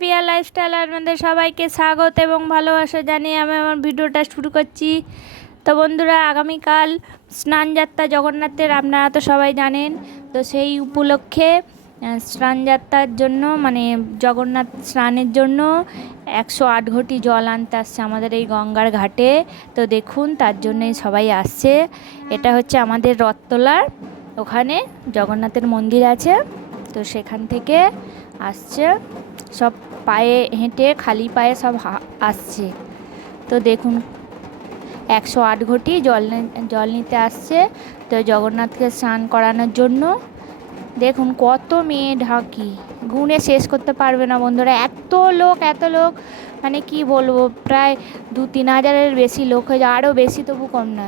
পিয়া lifestyle আপনাদের সবাইকে স্বাগত এবং ভালোবাসা জানিয়ে আমি আমার ভিডিওটা শুরু করছি। তো বন্ধুরা, আগামীকাল স্নানযাত্রা জগন্নাথের, আপনারা তো সবাই জানেন। তো সেই উপলক্ষে স্নানযাত্রার জন্য মানে জগন্নাথ স্নানের জন্য 108 ঘটি জল আনতে আসছে আমাদের এই গঙ্গার ঘাটে। তো দেখুন, তার জন্যই সবাই আসছে। এটা হচ্ছে আমাদের রথতলার ওখানে জগন্নাথের মন্দির আছে, তো সেখান থেকে আসছে সব, পায়ে হেঁটে খালি পায়ে সব আসছে। তো দেখুন 108 ঘটি জল নিতে আসছে, তো জগন্নাথকে স্নান করানোর জন্য। দেখুন কত মেয়ে ঢাকি, গুণে শেষ করতে পারবে না বন্ধুরা, এত লোক মানে কি বলবো, প্রায় 2-3 হাজারের বেশি লোক হয়ে যায়, আরও বেশি তবু কম না।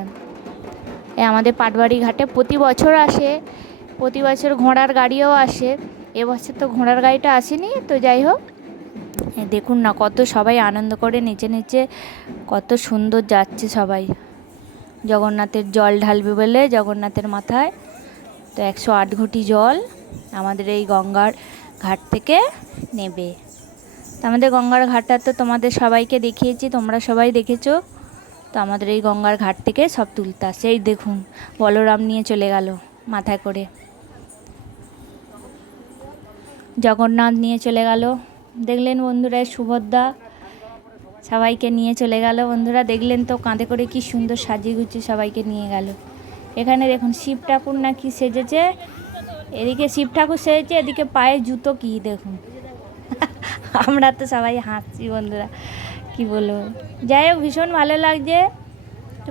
আমাদের পাটবাড়ি ঘাটে প্রতি বছর আসে, প্রতি বছর ঘোড়ার গাড়িও আসে। এবছর তো ঘোড়ার গাড়িটা আসেনি, তো যাই হোক। দেখুন না কত সবাই আনন্দ করে নিচে নিচে, কত সুন্দর যাচ্ছে সবাই জগন্নাথের জল ঢালবে বলে জগন্নাথের মাথায়। তো 108 ঘটি জল আমাদের এই গঙ্গার ঘাট থেকে নেবে। তো আমাদের গঙ্গার ঘাটটা তো তোমাদের সবাইকে দেখিয়েছি, তোমরা সবাই দেখেছো। তো আমাদের এই গঙ্গার ঘাট থেকে সব তুলতে আসছে। এই দেখুন বলরাম নিয়ে চলে গেল মাথায় করে, জগন্নাথ নিয়ে চলে গেল। দেখলেন বন্ধুরা, সুভদ্রা সবাইকে নিয়ে চলে গেল। বন্ধুরা দেখলেন তো, কাঁধে করে কি সুন্দর সাজিয়ে গুছিয়ে সবাইকে নিয়ে গেল। এখানে দেখুন শিব ঠাকুর না কি সেজেছে, এদিকে শিব ঠাকুর সেজেছে, এদিকে পায়ে জুতো কি দেখুন। আমরা তো সবাই হাসছি বন্ধুরা, কি বলবো। যাই হোক, ভীষণ ভালো লাগছে,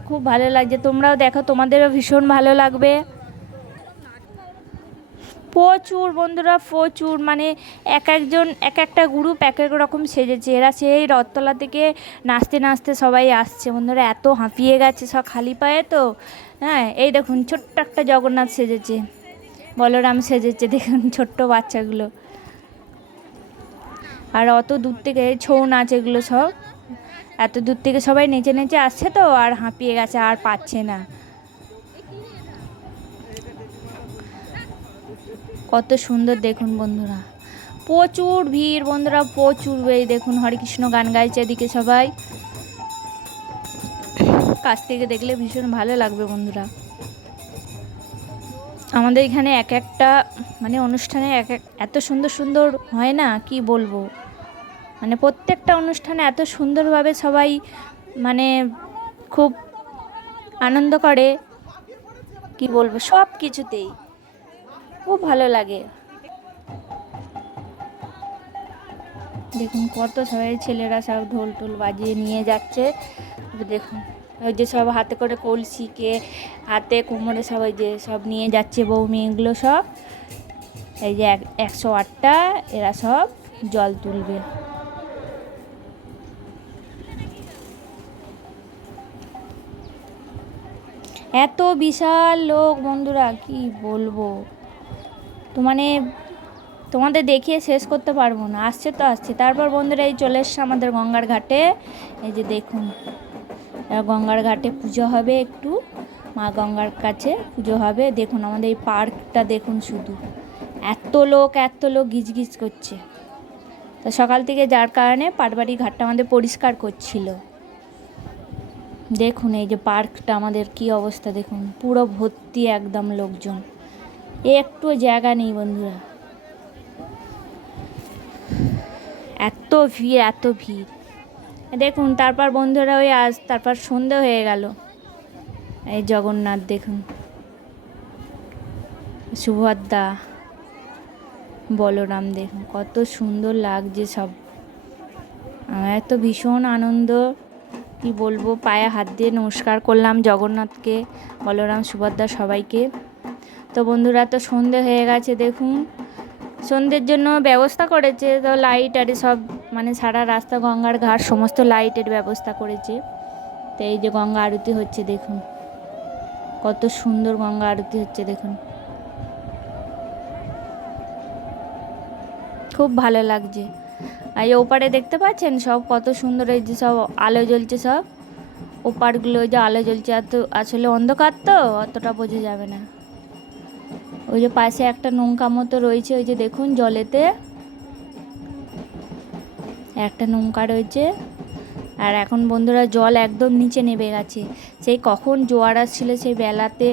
খুব ভালো লাগছে। তোমরাও দেখো, তোমাদেরও ভীষণ ভালো লাগবে। প্রচুর বন্ধুরা, প্রচুর, মানে একজন এক একটা গ্রুপ এক এক রকম সেজেছে। এরা সেই রথতলা থেকে নাচতে নাচতে সবাই আসছে বন্ধুরা, এত হাঁপিয়ে গেছে সব খালি পায়ে। তো হ্যাঁ, এই দেখুন ছোট্ট একটা জগন্নাথ সেজেছে, বলরাম সেজেছে, দেখুন ছোট্ট বাচ্চাগুলো। আর অত দূর থেকে ছৌ নাচ, এগুলো সব এত দূর থেকে সবাই নেচে নেচে আসছে, তো আর হাঁপিয়ে গেছে, আর পাচ্ছে না। কত সুন্দর দেখুন বন্ধুরা, প্রচুর ভিড় বন্ধুরা, প্রচুর। এই দেখুন হরে কৃষ্ণ গান গাইছে এদিকে সবাই, কাছ থেকে দেখলে ভীষণ ভালো লাগবে বন্ধুরা। আমাদের এখানে এক একটা মানে অনুষ্ঠানে এত সুন্দর সুন্দর হয় না, কি বলবো। মানে প্রত্যেকটা অনুষ্ঠানে এত সুন্দরভাবে সবাই মানে খুব আনন্দ করে, কি বলবো, সব কিছুতেই খুব ভালো লাগে। দেখুন কত সবাই ছেলেরা সব ঢোল টোল বাজিয়ে নিয়ে যাচ্ছে। দেখুন ওই যে সব হাতে করে কলসিকে হাতে কোমরে সব ওই যে সব নিয়ে যাচ্ছে বউ মেয়েগুলো সব। এই যে 108টা এরা সব জল তুলবে। এত বিশাল লোক বন্ধুরা, কি বলবো, তো মানে তোমাদের দেখিয়ে শেষ করতে পারবো না। আসছে তো আসছে। তারপর বন্ধুরা এই চলে এসছে আমাদের গঙ্গার ঘাটে। এই যে দেখুন গঙ্গার ঘাটে পুজো হবে, একটু মা গঙ্গার কাছে পুজো হবে। দেখুন আমাদের এই পার্কটা দেখুন, শুধু এত লোক গিজগিজ করছে। তো সকাল থেকে যার কারণে পাটবাড়ি ঘাটটা আমাদের পরিষ্কার করছিল। দেখুন এই যে পার্কটা আমাদের কি অবস্থা, দেখুন পুরো ভর্তি একদম লোকজন, একটু জায়গা নেই বন্ধুরা, এত ভিড় এত ভিড়। দেখুন তারপর বন্ধুরা ওই তারপর সন্ধে হয়ে গেল। এই জগন্নাথ দেখুন, সুভদ্রা বলরাম দেখুন কত সুন্দর লাগছে সব। আমার তো ভীষণ আনন্দ, কি বলবো, পায়ে হাত দিয়ে নমস্কার করলাম জগন্নাথকে, বলরাম সুভদ্রা সবাইকে। তো বন্ধুরা তো সন্ধে হয়ে গেছে, দেখুন সন্ধ্যের জন্য ব্যবস্থা করেছে, তো লাইট আর সব, মানে সারা রাস্তা গঙ্গার ঘাট সমস্ত লাইটের ব্যবস্থা করেছে। তো এই যে গঙ্গা আরতি হচ্ছে, দেখুন কত সুন্দর গঙ্গা আরতি হচ্ছে, দেখুন খুব ভালো লাগছে। আর এই ওপারে দেখতে পাচ্ছেন সব কত সুন্দর, এই যে সব আলো জ্বলছে, সব ওপারগুলো যে আলো জ্বলছে, এত আসলে অন্ধকার তো অতটা বোঝা যাবে না। ওই যে পাশে একটা নৌকা মতো রয়েছে, ওই যে দেখুন জলেতে, একটা নৌকা রয়েছে। আর এখন বন্ধুরা জল একদম নিচে নেমে গেছে। সেই কখন জোয়ার আসছিল, সেই বেলাতে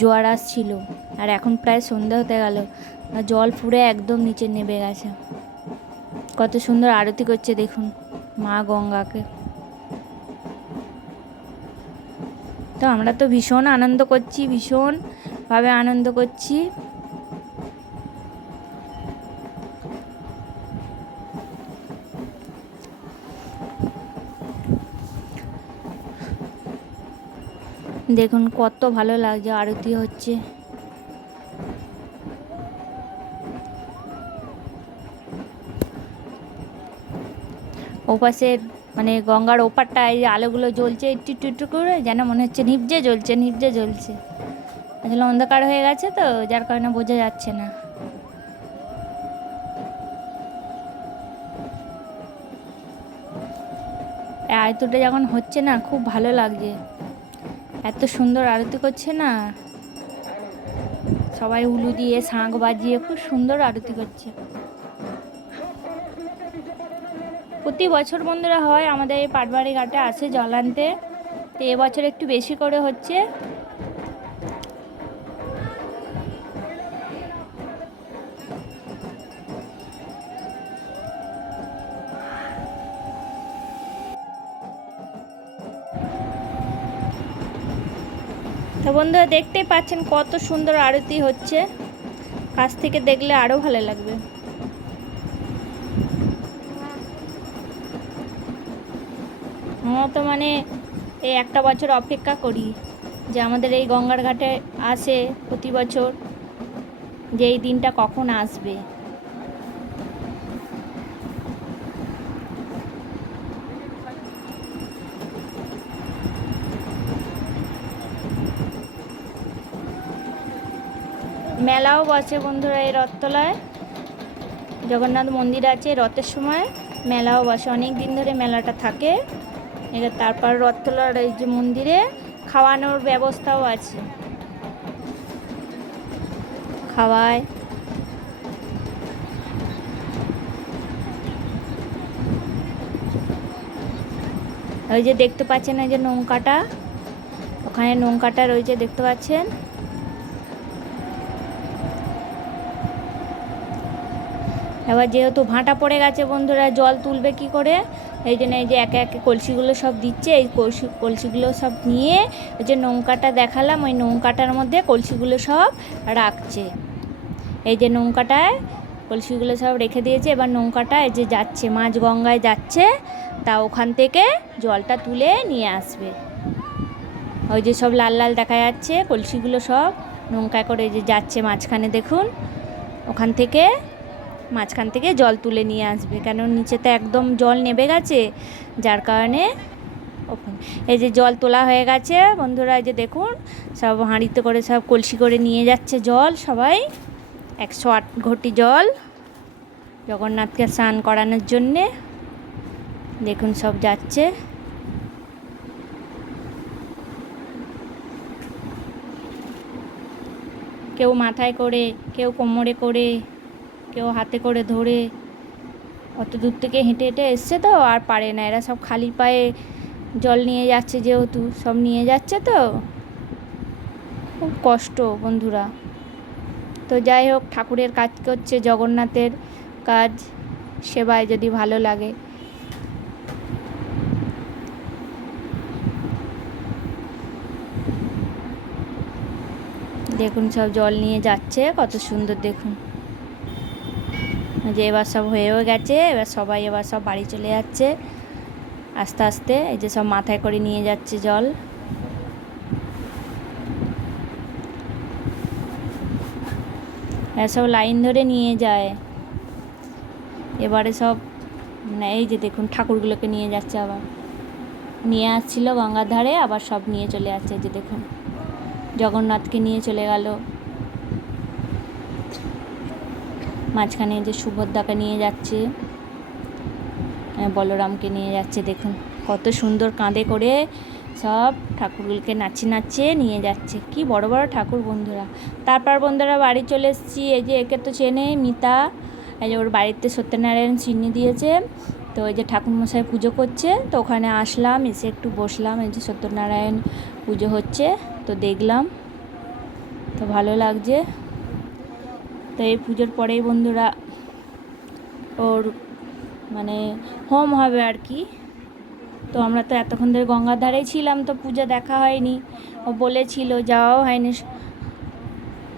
জোয়ার আসছিল, আর এখন প্রায় সন্ধ্যা হতে গেল, জল পুরো একদম নিচে নেমে গেছে। কত সুন্দর আরতি করছে দেখুন মা গঙ্গাকে। তো আমরা তো ভীষণ আনন্দ করছি, ভীষণভাবে আনন্দ করছি। দেখুন কত ভালো লাগছে, আরতি হচ্ছে। ওপাশে মানে গঙ্গার ওপারটায় এই আলোগুলো জ্বলছে একটু একটু একটু করে, যেন মনে হচ্ছে নিভজে জ্বলছে। আসলে অন্ধকার হয়ে গেছে তো, যার কারণে বোঝা যাচ্ছে না। আরতিটা যখন হচ্ছে না, খুব ভালো লাগছে, এত সুন্দর আরতি করছে না। সবাই উলু দিয়ে শাঁখ বাজিয়ে খুব সুন্দর আরতি করছে। প্রতি বছর বন্ধুরা হয় আমাদের এই পাটবাড়ি ঘাটে আসে জল আনতে, তো এবছর একটু বেশি করে হচ্ছে। তো বন্ধুরা দেখতেই পাচ্ছেন কত সুন্দর আরতি হচ্ছে, কাছ থেকে দেখলে আরও ভালো লাগবে। তো মানে এই একটা বছর অপেক্ষা করি যে আমাদের এই গঙ্গার ঘাটে আসে প্রতি বছর, যে এই দিনটা কখন আসবে। মেলাও বসে বন্ধুরা এই রথতলায়, জগন্নাথ মন্দির আছে, রথের সময় মেলাও বসে, অনেক দিন ধরে মেলাটা থাকে। তারপর রথতলার এই যে মন্দিরে খাওয়ানোর ব্যবস্থাও আছে, খাওয়ায়। ওই যে দেখতে পাচ্ছেন ওই যে নৌকাটা, ওখানে নৌকাটা রয়েছে দেখতে পাচ্ছেন। এবার যেহেতু ভাঁটা পড়ে গেছে বন্ধুরা, জল তুলবে কি করে, এই জন্য এই যে একে একে কলসিগুলো সব দিচ্ছে। এই কলসিগুলো সব নিয়ে ওই যে নৌকাটা দেখালাম, ওই নৌকাটার মধ্যে কলসিগুলো সব রাখছে। এই যে নৌকাটায় কলসিগুলো সব রেখে দিয়েছে। এবার নৌকাটা এই যে যাচ্ছে, মাঝ গঙ্গায় যাচ্ছে, তা ওখান থেকে জলটা তুলে নিয়ে আসবে। ওই যে সব লাল লাল দেখা যাচ্ছে কলসিগুলো সব নৌকায় করে যে যাচ্ছে মাঝখানে, দেখুন মাঝখান থেকে জল তুলে নিয়ে আসবে, কেন নিচেতে একদম জল নেমে গেছে, যার কারণে এই যে জল তোলা হয়ে গেছে বন্ধুরা। এই যে দেখুন সব হাঁড়িতে করে সব কলসি করে নিয়ে যাচ্ছে জল, সবাই 108 ঘটি জল জগন্নাথকে স্নান করানোর জন্যে। দেখুন সব যাচ্ছে। কেউ মাথায় করে, কেউ কোমরে করে, কেউ হাতে করে ধরে, অত দূর থেকে হেঁটে হেঁটে এসছে তো আর পারে না, এরা সব খালি পায়ে জল নিয়ে যাচ্ছে, যেহেতু সব নিয়ে যাচ্ছে তো খুব কষ্ট বন্ধুরা। তো যাই হোক, ঠাকুরের কাজ করছে, জগন্নাথের কাজ, সেবায় যদি ভালো লাগে। দেখুন সব জল নিয়ে যাচ্ছে, কত সুন্দর দেখুন। যে এবার সব হয়েও গেছে, এবার সব বাড়ি চলে যাচ্ছে আস্তে আস্তে। এই যে সব মাথায় করে নিয়ে যাচ্ছে জল। সব লাইন ধরে নিয়ে যায়। এবারে সব এই যে দেখুন ঠাকুরগুলোকে নিয়ে যাচ্ছে, আবার নিয়ে আসছিল গঙ্গার ধারে, আবার সব নিয়ে চলে যাচ্ছে। যে দেখুন জগন্নাথকে নিয়ে চলে গেল, মাঝখানে যে সুভদ্রাকে নিয়ে যাচ্ছে, বলরামকে নিয়ে যাচ্ছে। দেখুন কত সুন্দর কাঁধে করে সব ঠাকুরগুলোকে নাচিয়ে নিয়ে যাচ্ছে, কি বড় বড় ঠাকুর বন্ধুরা। তারপর বন্ধুরা বাড়ি চলে এসেছি। এই যে একে তো চেনে মিতা, এই যে ওর বাড়িতে সত্যনারায়ণ চিনি দিয়েছে, তো ওই যে ঠাকুরমশাই পুজো করছে, তো ওখানে আসলাম, এসে একটু বসলাম। এই যে সত্যনারায়ণ পুজো হচ্ছে, তো দেখলাম, তো ভালো লাগছে। তো এই পুজোর পরেই বন্ধুরা ওর মানে হোম হবে আর কি। তো আমরা তো এতক্ষণ ধরে গঙ্গার ধারেই ছিলাম, তো পূজা দেখা হয়নি, ও বলেছিল, যাওয়াও হয়নি।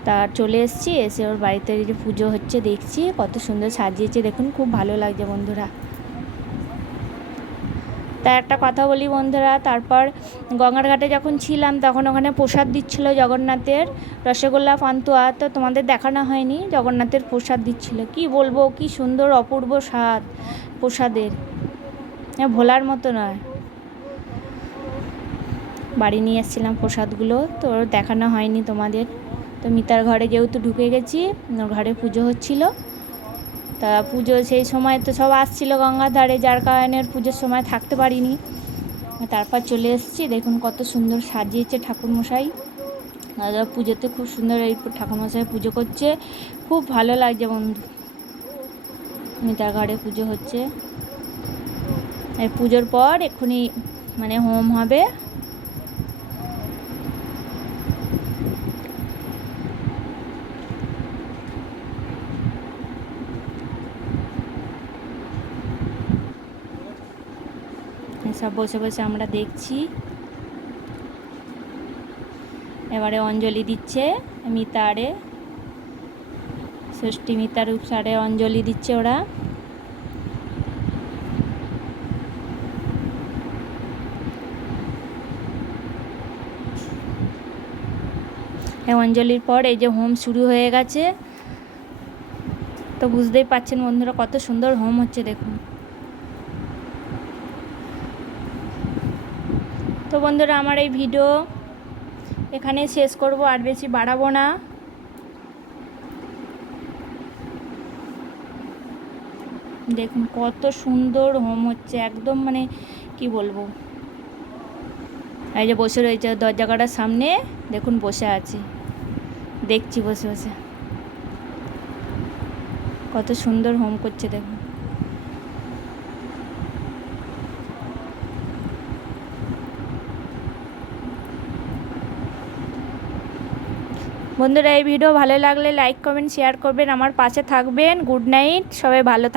তার চলে এসেছি, এসে ওর বাড়িতে যে পুজো হচ্ছে দেখছি, কত সুন্দর সাজিয়েছে দেখুন, খুব ভালো লাগছে বন্ধুরা। তা একটা কথা বলি বন্ধুরা, তারপর গঙ্গার ঘাটে যখন ছিলাম তখন ওখানে প্রসাদ দিচ্ছিল জগন্নাথের, রসগোল্লা পান্তুয়া, তো তোমাদের দেখানো হয়নি। জগন্নাথের প্রসাদ দিচ্ছিল, কি বলবো, কি সুন্দর অপূর্ব স্বাদ প্রসাদের, ভোলার মতো নয়। বাড়ি নিয়ে এসেছিলাম প্রসাদগুলো, তো দেখানো হয়নি তোমাদের। তো মিতার ঘরে যেহেতু ঢুকে গেছি, ওর ঘরে পুজো হচ্ছিল। তা পুজো সেই সময় তো সব আসছিল গঙ্গার ধারে, যার কারণে ওর পুজোর সময় থাকতে পারিনি। তারপর চলে এসেছি, দেখুন কত সুন্দর সাজিয়েছে ঠাকুরমশাই। পুজোতে খুব সুন্দর এই ঠাকুরমশাই পুজো করছে, খুব ভালো লাগছে বন্ধু। মিতার ঘরে পুজো হচ্ছে, এই পুজোর পর এক্ষুনি মানে হোম হবে। সব বসে বসে আমরা দেখছি। এবারে অঞ্জলি দিচ্ছে মিতারে, ষষ্ঠী মিতার রূপসারে অঞ্জলি দিচ্ছে ওরা। অঞ্জলির পর এই যে হোম শুরু হয়ে গেছে, তো বুঝতেই পাচ্ছেন বন্ধুরা কত সুন্দর হোম হচ্ছে দেখুন। তো বন্ধুরা আমার এই ভিডিও এখানে শেষ করব, আর বেশি বাড়াবো না। দেখুন কত সুন্দর হোম হচ্ছে, একদম মানে কি বলবো। এই যে বসে রয়েছে দরজাটার সামনে, দেখুন বসে আছে, দেখছি বসে বসে কত সুন্দর হোম করছে দেখুন। বন্ধুরা এই ভিডিও ভালো লাগলে লাইক কমেন্ট শেয়ার করবেন, আমার পাশে থাকবেন। গুড নাইট, সবাই ভালো থাকবেন।